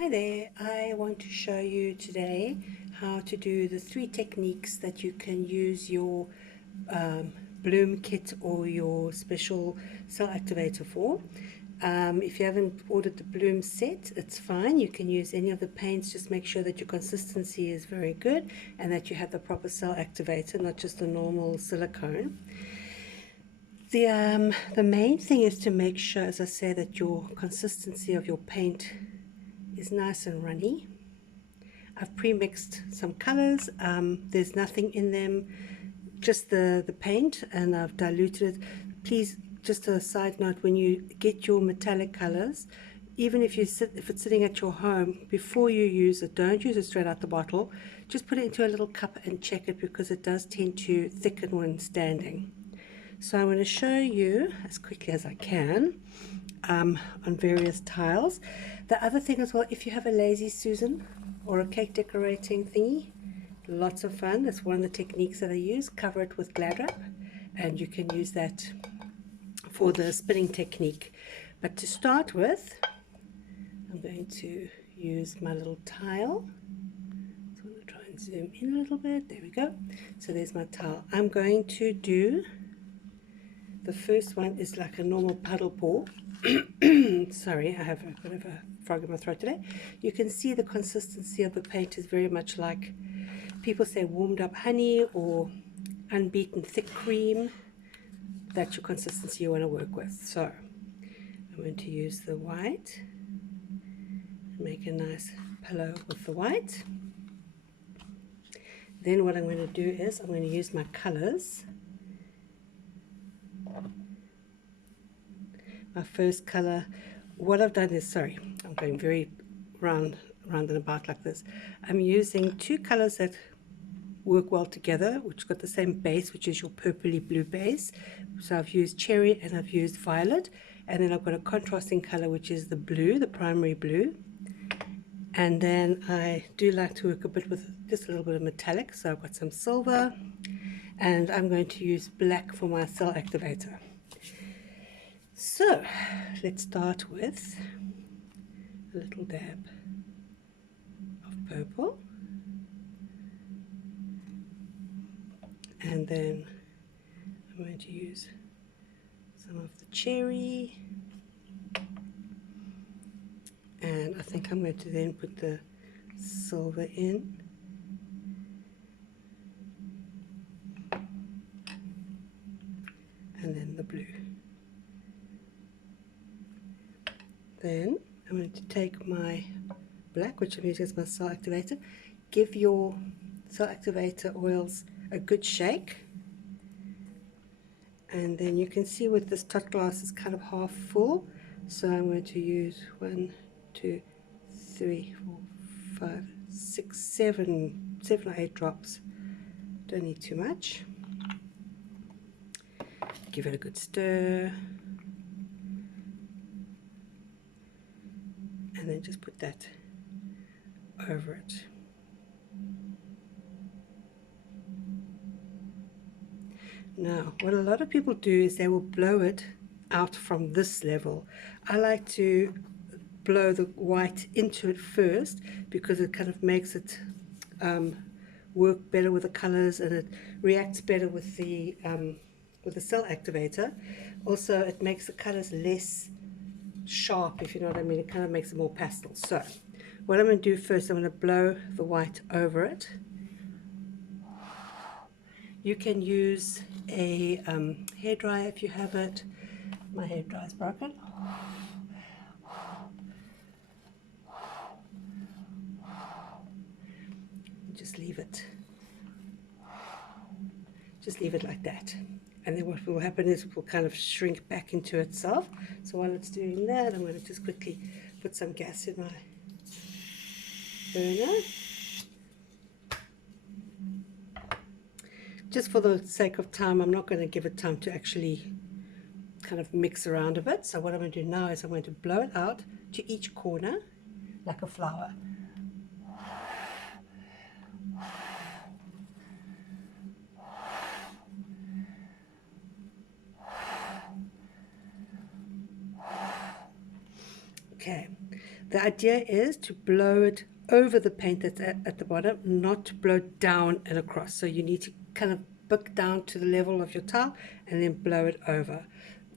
Hi there, I want to show you today how to do the 3 techniques that you can use your bloom kit or your special cell activator for. If you haven't ordered the bloom set, it's fine. You can use any of the paints. Just make sure that your consistency is very good and that you have the proper cell activator, not just a normal silicone. The main thing is to make sure, as I say, that your consistency of your paint is nice and runny. I've pre-mixed some colors. There's nothing in them, just the paint, and I've diluted it. Please, just a side note, when you get your metallic colors, even if it's sitting at your home, before you use it, don't use it straight out the bottle. Just put it into a little cup and check it, because it does tend to thicken when standing. So I'm going to show you as quickly as I can on various tiles. The other thing as well, if you have a Lazy Susan or a cake decorating thingy, lots of fun. That's one of the techniques that I use. Cover it with Glad wrap, and you can use that for the spinning technique. But to start with, I'm going to use my little tile. So I'm going to try and zoom in a little bit. There we go. So there's my tile. I'm going to do, the first one is like a normal puddle pour. Sorry, I have a bit of a frog in my throat today. You can see the consistency of the paint is very much like, people say, warmed up honey or unbeaten thick cream. That's your consistency you want to work with. So I'm going to use the white and make a nice pillow with the white. Then what I'm going to do is I'm going to use my colors. My first color, what I've done is, sorry, I'm going very round and about like this. I'm using 2 colors that work well together, which got the same base, which is your purpley blue base. So I've used cherry and I've used violet, and then I've got a contrasting color, which is the blue, the primary blue. And then I do like to work a bit with just a little bit of metallic, so I've got some silver, and I'm going to use black for my cell activator. So let's start with a little dab of purple, and then I'm going to use some of the cherry, and I think I'm going to then put the silver in, and then the blue. Then I'm going to take my black, which I'm using as my cell activator. Give your cell activator oils a good shake, and then you can see with this tot glass is kind of half full, so I'm going to use 1, 2, 3, 4, 5, 6, 7 or 8 drops. Don't need too much. Give it a good stir, and then just put that over it. Now, what a lot of people do is they will blow it out from this level. I like to blow the white into it first, because it kind of makes it work better with the colors, and it reacts better with the cell activator. Also, it makes the colors less sharp, if you know what I mean. It kind of makes it more pastel. So what I'm going to do first, I'm going to blow the white over it. You can use a hairdryer if you have it. My hairdryer is broken. Just leave it like that, and then what will happen is it will kind of shrink back into itself. So while it's doing that, I'm going to just quickly put some gas in my burner. Just for the sake of time, I'm not going to give it time to actually kind of mix around a bit. So what I'm going to do now is I'm going to blow it out to each corner like a flower. Okay, The idea is to blow it over the paint that's at the bottom, not to blow down and across. So you need to kind of book down to the level of your tile and then blow it over.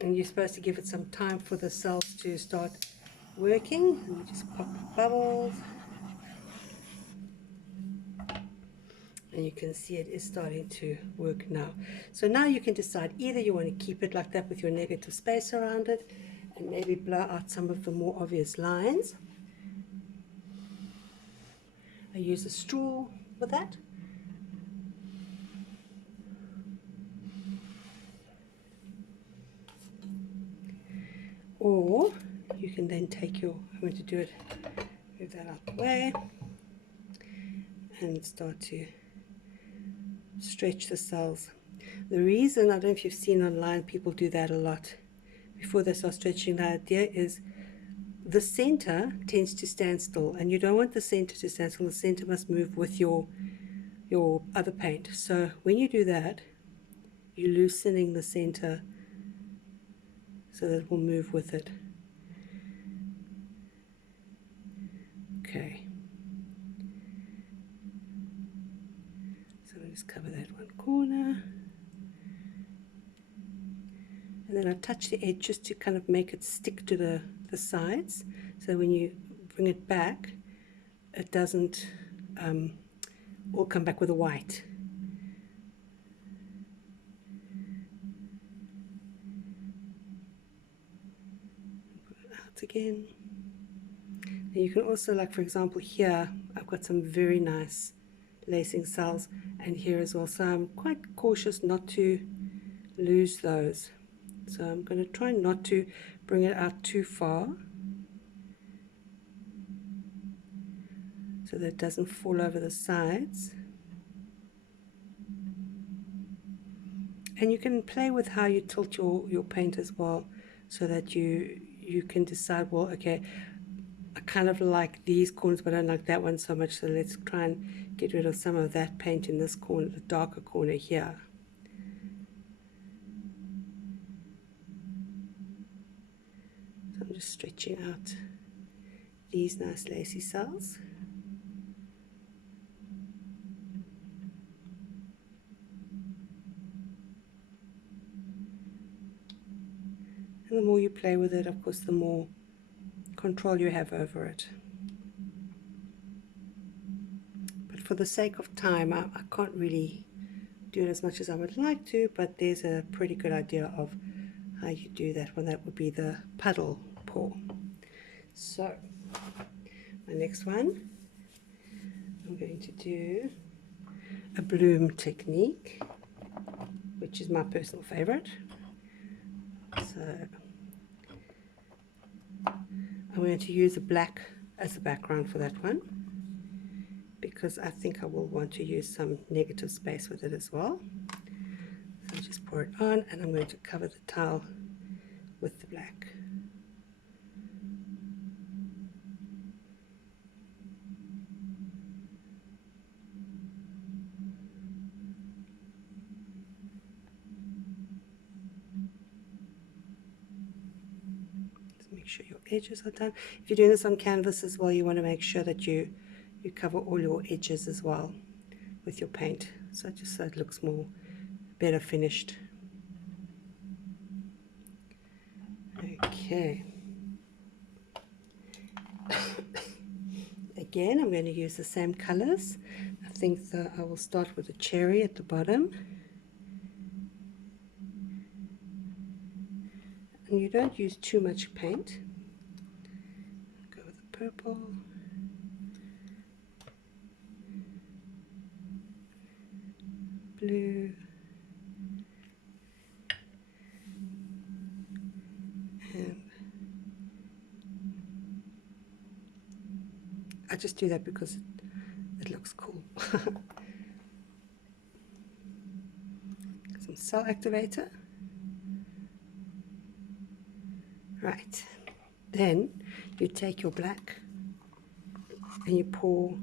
And you're supposed to give it some time for the cells to start working. Let me just pop the bubbles. And you can see it is starting to work now. So now you can decide either you want to keep it like that with your negative space around it and maybe blow out some of the more obvious lines. I use a straw for that. Or you can then take your, I'm going to do it, move that out the way and start to stretch the cells. The reason, I don't know if you've seen online, people do that a lot before they start stretching. The idea is the center tends to stand still, and you don't want the center to stand still. The center must move with your other paint. So when you do that, you're loosening the center so that it will move with it. Okay. So I'll just cover that one corner. And then I touch the edge just to kind of make it stick to the sides. So when you bring it back, it doesn't all come back with a white. Put it out again. And you can also, like for example here, I've got some very nice lacing cells, and here as well. So I'm quite cautious not to lose those. So I'm going to try not to bring it out too far so that it doesn't fall over the sides. And you can play with how you tilt your paint as well, so that you can decide, well, okay, I kind of like these corners, but I don't like that one so much, so let's try and get rid of some of that paint in this corner, the darker corner here. So I'm just stretching out these nice lacy cells. And the more you play with it, of course, the more control you have over it. But for the sake of time, I can't really do it as much as I would like to, but there's a pretty good idea of how you do that one. That would be the puddle pour. So my next one, I'm going to do a bloom technique, which is my personal favorite. So I'm going to use a black as a background for that one, because I think I will want to use some negative space with it as well. So I'll just pour it on, and I'm going to cover the tile with the black. Make sure your edges are done. If you're doing this on canvas as well, you want to make sure that you cover all your edges as well with your paint, so just so it looks more better finished. Okay. Again, I'm going to use the same colors. I think I will start with a cherry at the bottom. And you don't use too much paint. Go with the purple. Blue. And I just do that because it looks cool. Some cell activator. Right, then you take your black and you pour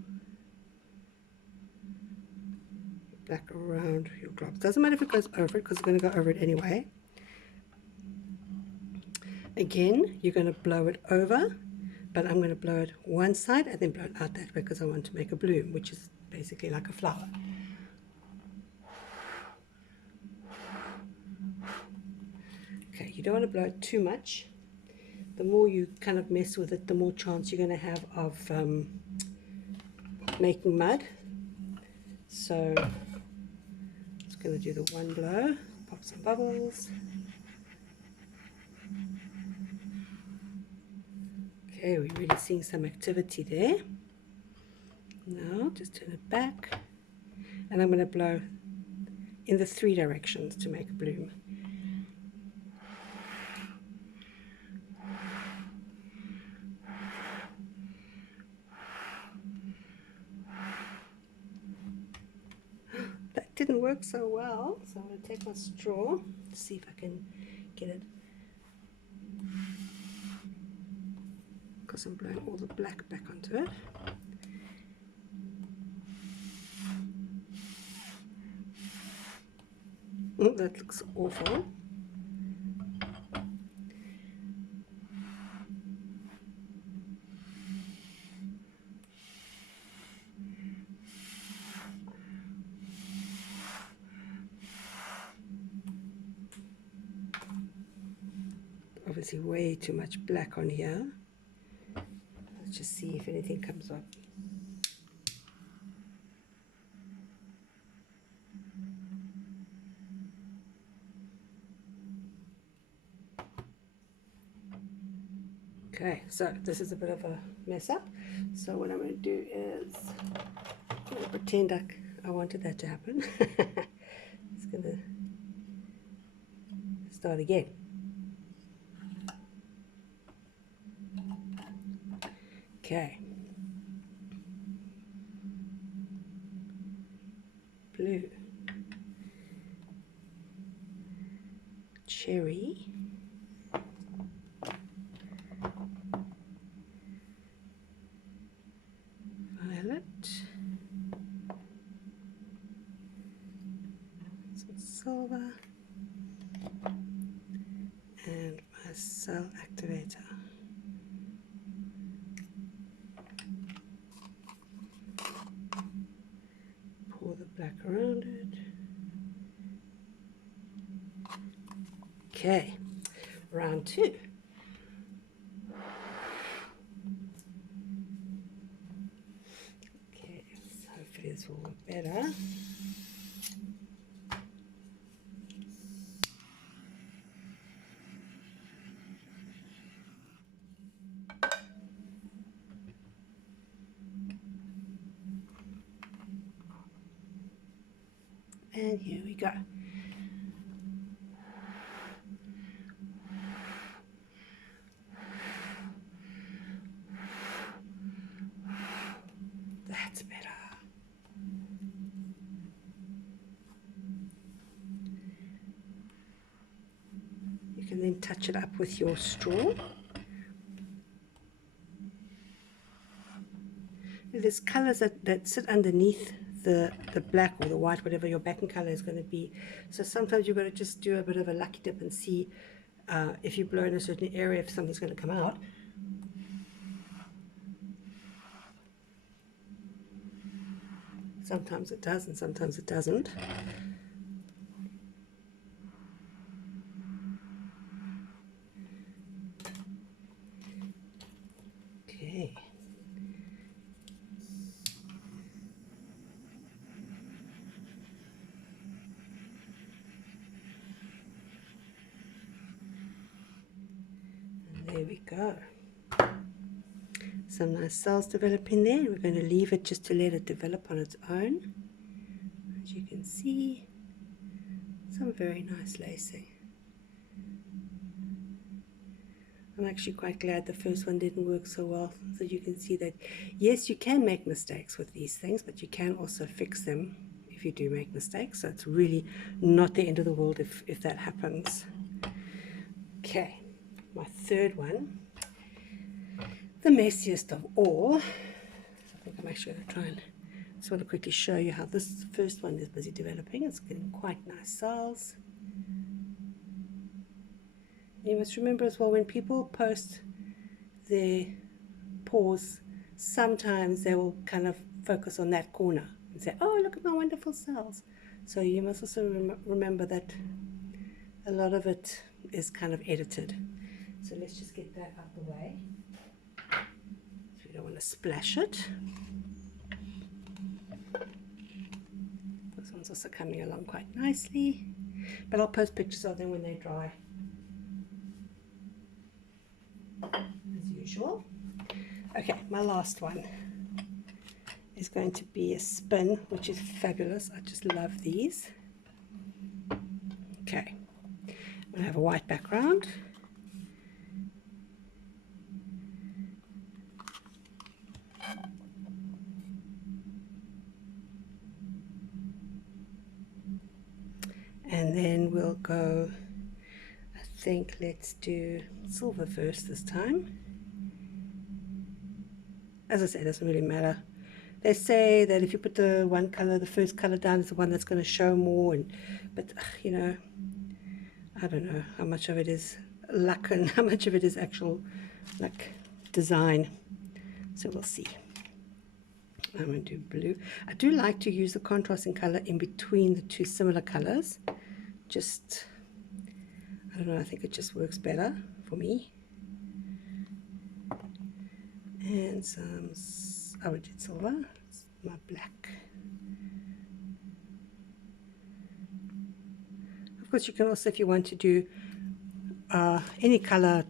black around your globs. Doesn't matter if it goes over it, because it's going to go over it anyway. Again, you're going to blow it over but I'm going to blow it one side and then blow it out that way because I want to make a bloom, which is basically like a flower. Okay, you don't want to blow it too much. The more you kind of mess with it, the more chance you're going to have of making mud. So it's going to do the one blow, pop some bubbles. Okay, we're really seeing some activity there. Now just turn it back, and I'm going to blow in the 3 directions to make a bloom. That didn't work so well, so I'm going to take my straw to see if I can get it, because I'm blowing all the black back onto it. Oh, that looks awful. Obviously way too much black on here. Let's just see if anything comes up. Okay, so this is a bit of a mess up. So what I'm going to do is I'm going to pretend like I wanted that to happen. It's going to start again. Okay. Blue. Cherry. Violet. Some silver. And my cell activator. Pour the black around it. Okay, round 2. Okay, so hopefully this will look better. And here we go. That's better. You can then touch it up with your straw. There's colors that sit underneath the black or the white, whatever your backing color is going to be. So sometimes you've got to just do a bit of a lucky dip and see if you blow in a certain area, if something's going to come out. Sometimes it does and sometimes it doesn't. Okay. And there we go. Some nice cells developing there. We're going to leave it just to let it develop on its own. As you can see, some very nice lacing. I'm actually quite glad the first one didn't work so well, so you can see that yes, you can make mistakes with these things, but you can also fix them if you do make mistakes. So it's really not the end of the world if that happens. Okay, my third one, the messiest of all. I think I'm actually going to try and sort of quickly show you how this first one is busy developing. It's getting quite nice cells. You must remember as well, when people post their pours, sometimes they will kind of focus on that corner and say, oh, look at my wonderful cells. So you must also remember that a lot of it is kind of edited. So let's just get that out the way. So we don't want to splash it. This one's also coming along quite nicely, but I'll post pictures of them when they dry, as usual. Okay, my last one is going to be a spin, which is fabulous. I just love these. Okay, I'm going to have a white background. And then we'll go, I think let's do silver first this time. As I say, it doesn't really matter. They say that if you put the one color, the first color down is the one that's going to show more, but you know, I don't know how much of it is luck and how much of it is actual like design. So we'll see. I'm going to do blue. I do like to use the contrasting color in between the two similar colors. Just, I don't know, I think it just works better for me. And some, I would do silver, my black. Of course, you can also, if you want to do any color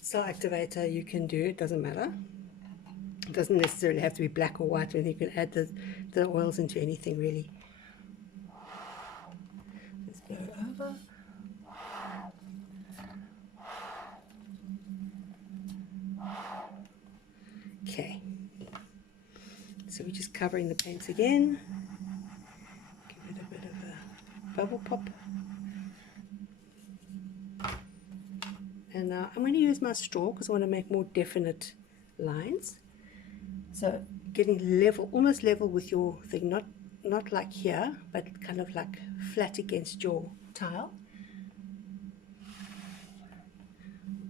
cell activator, you can do, it doesn't matter. It doesn't necessarily have to be black or white, and you can add the oils into anything really. Let's go over. Okay, so we're just covering the paints again. Give it a bit of a bubble pop. And now I'm going to use my straw because I want to make more definite lines. So getting level, almost level with your thing, not like here, but kind of like flat against your tile.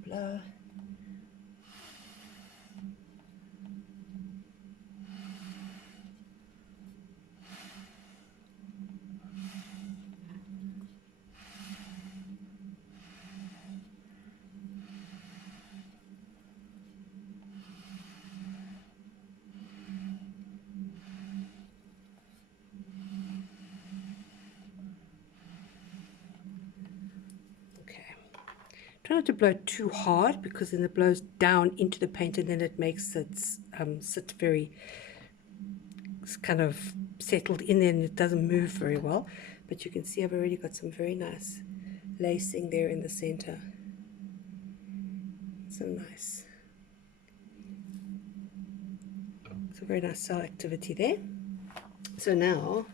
Blow. Try not to blow too hard, because then it blows down into the paint and then it makes it sit very kind of settled in there and it doesn't move very well. But you can see I've already got some very nice lacing there in the center. So nice. So very nice cell activity there. So now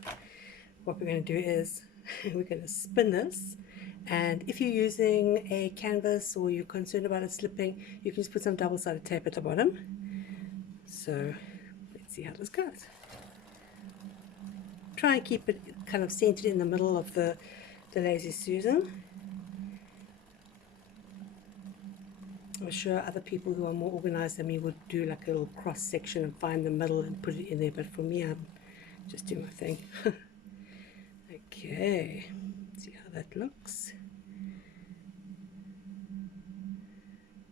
what we're going to do is we're going to spin this. And if you're using a canvas or you're concerned about it slipping, you can just put some double-sided tape at the bottom. So let's see how this goes. Try and keep it kind of centered in the middle of the Lazy Susan. I'm sure other people who are more organized than me would do like a little cross section and find the middle and put it in there, but for me, I'm just doing my thing. Okay, see how that looks.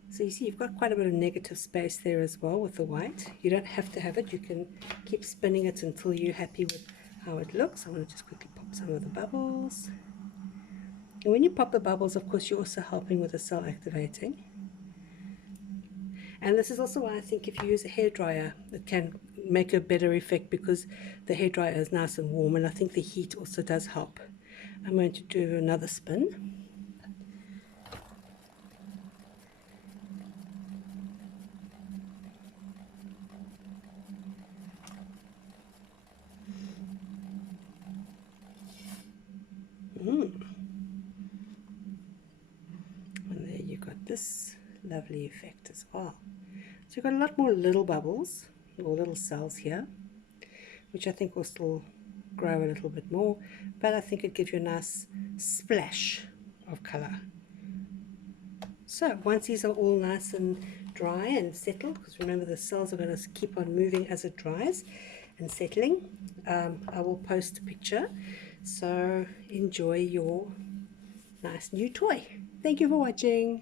So you see you've got quite a bit of negative space there as well with the white. You don't have to have it, you can keep spinning it until you're happy with how it looks. I'm going to just quickly pop some of the bubbles. And when you pop the bubbles, of course, you're also helping with the cell activating. And this is also why I think if you use a hairdryer, it can make a better effect, because the hairdryer is nice and warm, and I think the heat also does help. I'm going to do another spin. And there you got this lovely effect as well. So you've got a lot more little bubbles or little cells here, which I think will still grow a little bit more, but I think it gives you a nice splash of color. So once these are all nice and dry and settle, because remember the cells are going to keep on moving as it dries and settling, I will post a picture. So enjoy your nice new toy. Thank you for watching.